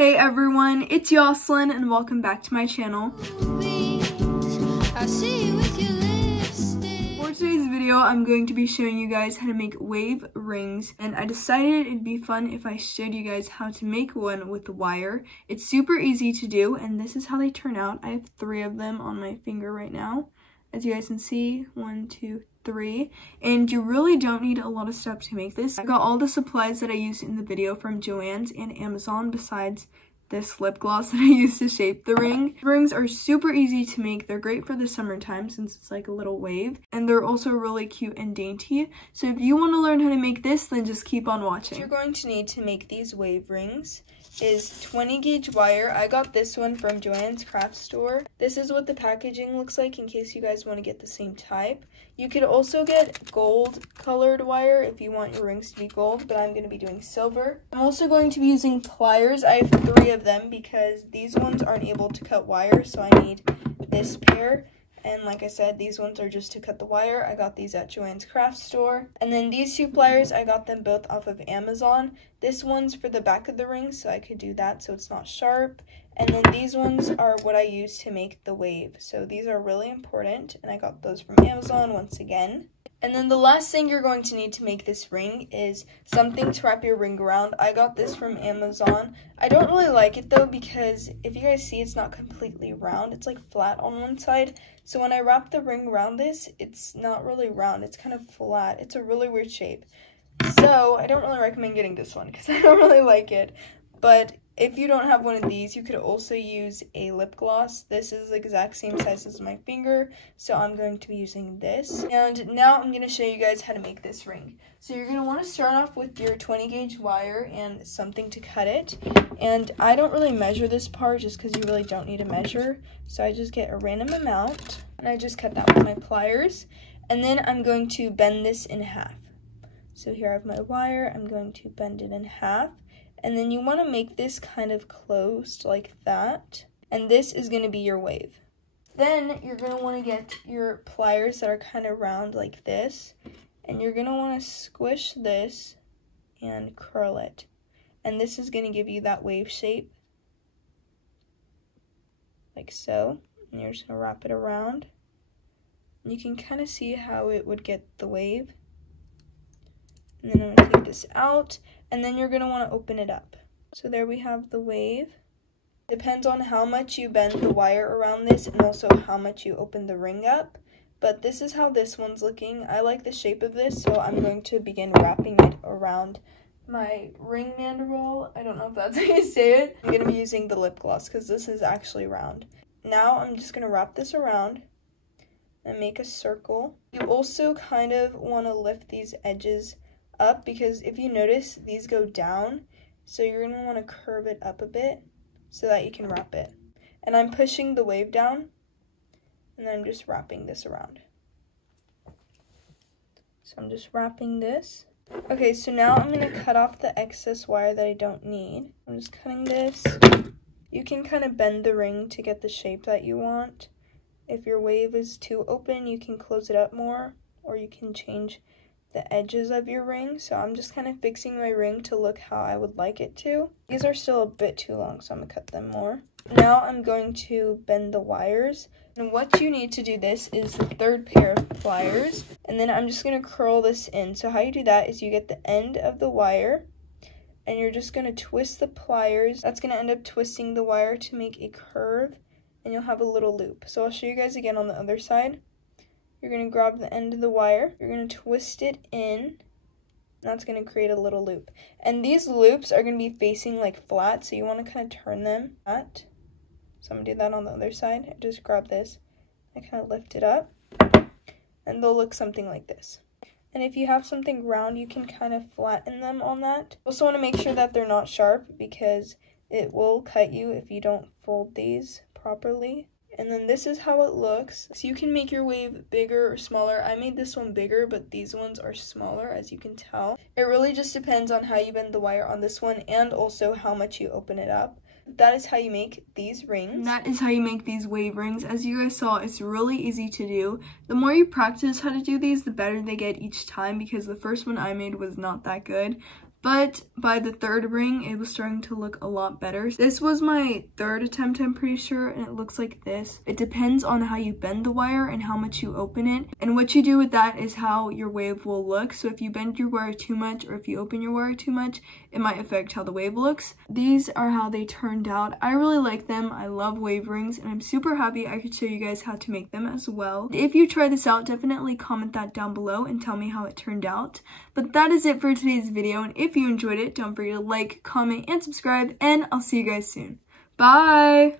Hey everyone, it's Yoslyn and welcome back to my channel. For today's video, I'm going to be showing you guys how to make wave rings, and I decided it'd be fun if I showed you guys how to make one with wire. It's super easy to do, and this is how they turn out. I have 3 of them on my finger right now. As you guys can see, 1, 2, 3, and you really don't need a lot of stuff to make this. I got all the supplies that I used in the video from Joann's and Amazon, besides this lip gloss that I used to shape the ring. The rings are super easy to make. They're great for the summertime since it's like a little wave, and they're also really cute and dainty. So if you want to learn how to make this, then just keep on watching. What you're going to need to make these wave rings is 20 gauge wire. I got this one from Joann's craft store. This is what the packaging looks like in case you guys want to get the same type. You could also get gold colored wire if you want your rings to be gold, but I'm going to be doing silver. I'm also going to be using pliers. I have 3 of them because these ones aren't able to cut wire, so I need this pair. And like I said, these ones are just to cut the wire. I got these at Joann's craft store. And then these 2 pliers, I got them both off of Amazon. This one's for the back of the ring, so I could do that so it's not sharp. And then these ones are what I use to make the wave. So these are really important, and I got those from Amazon once again. And then the last thing you're going to need to make this ring is something to wrap your ring around. I got this from Amazon. I don't really like it though because if you guys see, it's not completely round. It's like flat on one side. So when I wrap the ring around this, it's not really round. It's kind of flat. It's a really weird shape. So I don't really recommend getting this one because I don't really like it. But if you don't have one of these, you could also use a lip gloss. This is the exact same size as my finger, so I'm going to be using this. And now I'm going to show you guys how to make this ring. So you're going to want to start off with your 20 gauge wire and something to cut it. And I don't really measure this part just because you really don't need to measure. So I just get a random amount, and I just cut that with my pliers. And then I'm going to bend this in half. So here I have my wire. I'm going to bend it in half. And then you want to make this kind of closed like that. And this is going to be your wave. Then you're going to want to get your pliers that are kind of round like this. And you're going to want to squish this and curl it. And this is going to give you that wave shape. Like so. And you're just going to wrap it around. And you can kind of see how it would get the wave. And then I'm going to take this out. And then you're going to want to open it up. So there we have the wave. Depends on how much you bend the wire around this and also how much you open the ring up. But this is how this one's looking. I like the shape of this, so I'm going to begin wrapping it around my ring mandible. I don't know if that's how you say it. I'm going to be using the lip gloss because this is actually round. Now I'm just going to wrap this around and make a circle. You also kind of want to lift these edges up because if you notice, these go down, so you're going to want to curve it up a bit so that you can wrap it. And I'm pushing the wave down, and then I'm just wrapping this around. So I'm just wrapping this. Okay, so now I'm going to cut off the excess wire that I don't need. I'm just cutting this. You can kind of bend the ring to get the shape that you want. If your wave is too open, you can close it up more, or you can change the edges of your ring. So I'm just kind of fixing my ring to look how I would like it to. These are still a bit too long, so I'm gonna cut them more. Now I'm going to bend the wires, and what you need to do this is the 3rd pair of pliers, and then I'm just gonna curl this in. So how you do that is you get the end of the wire and you're just gonna twist the pliers. That's gonna end up twisting the wire to make a curve, and you'll have a little loop. So I'll show you guys again on the other side. You're going to grab the end of the wire, you're going to twist it in, and that's going to create a little loop. And these loops are going to be facing like flat, so you want to kind of turn them flat. So I'm going to do that on the other side. I just grab this, I kind of lift it up, and they'll look something like this. And if you have something round, you can kind of flatten them on that. Also want to make sure that they're not sharp because it will cut you if you don't fold these properly. And then this is how it looks. So you can make your wave bigger or smaller. I made this one bigger, but these ones are smaller, as you can tell. It really just depends on how you bend the wire on this one and also how much you open it up. That is how you make these rings. That is how you make these wave rings. As you guys saw, it's really easy to do. The more you practice how to do these, the better they get each time, because the first one I made was not that good. But by the third ring, it was starting to look a lot better. This was my third attempt, I'm pretty sure, and it looks like this. It depends on how you bend the wire and how much you open it. And what you do with that is how your wave will look. So if you bend your wire too much or if you open your wire too much, it might affect how the wave looks. These are how they turned out. I really like them. I love wave rings, and I'm super happy I could show you guys how to make them as well. If you try this out, definitely comment that down below and tell me how it turned out. But that is it for today's video, and if you enjoyed it, don't forget to like, comment, and subscribe, and I'll see you guys soon. Bye!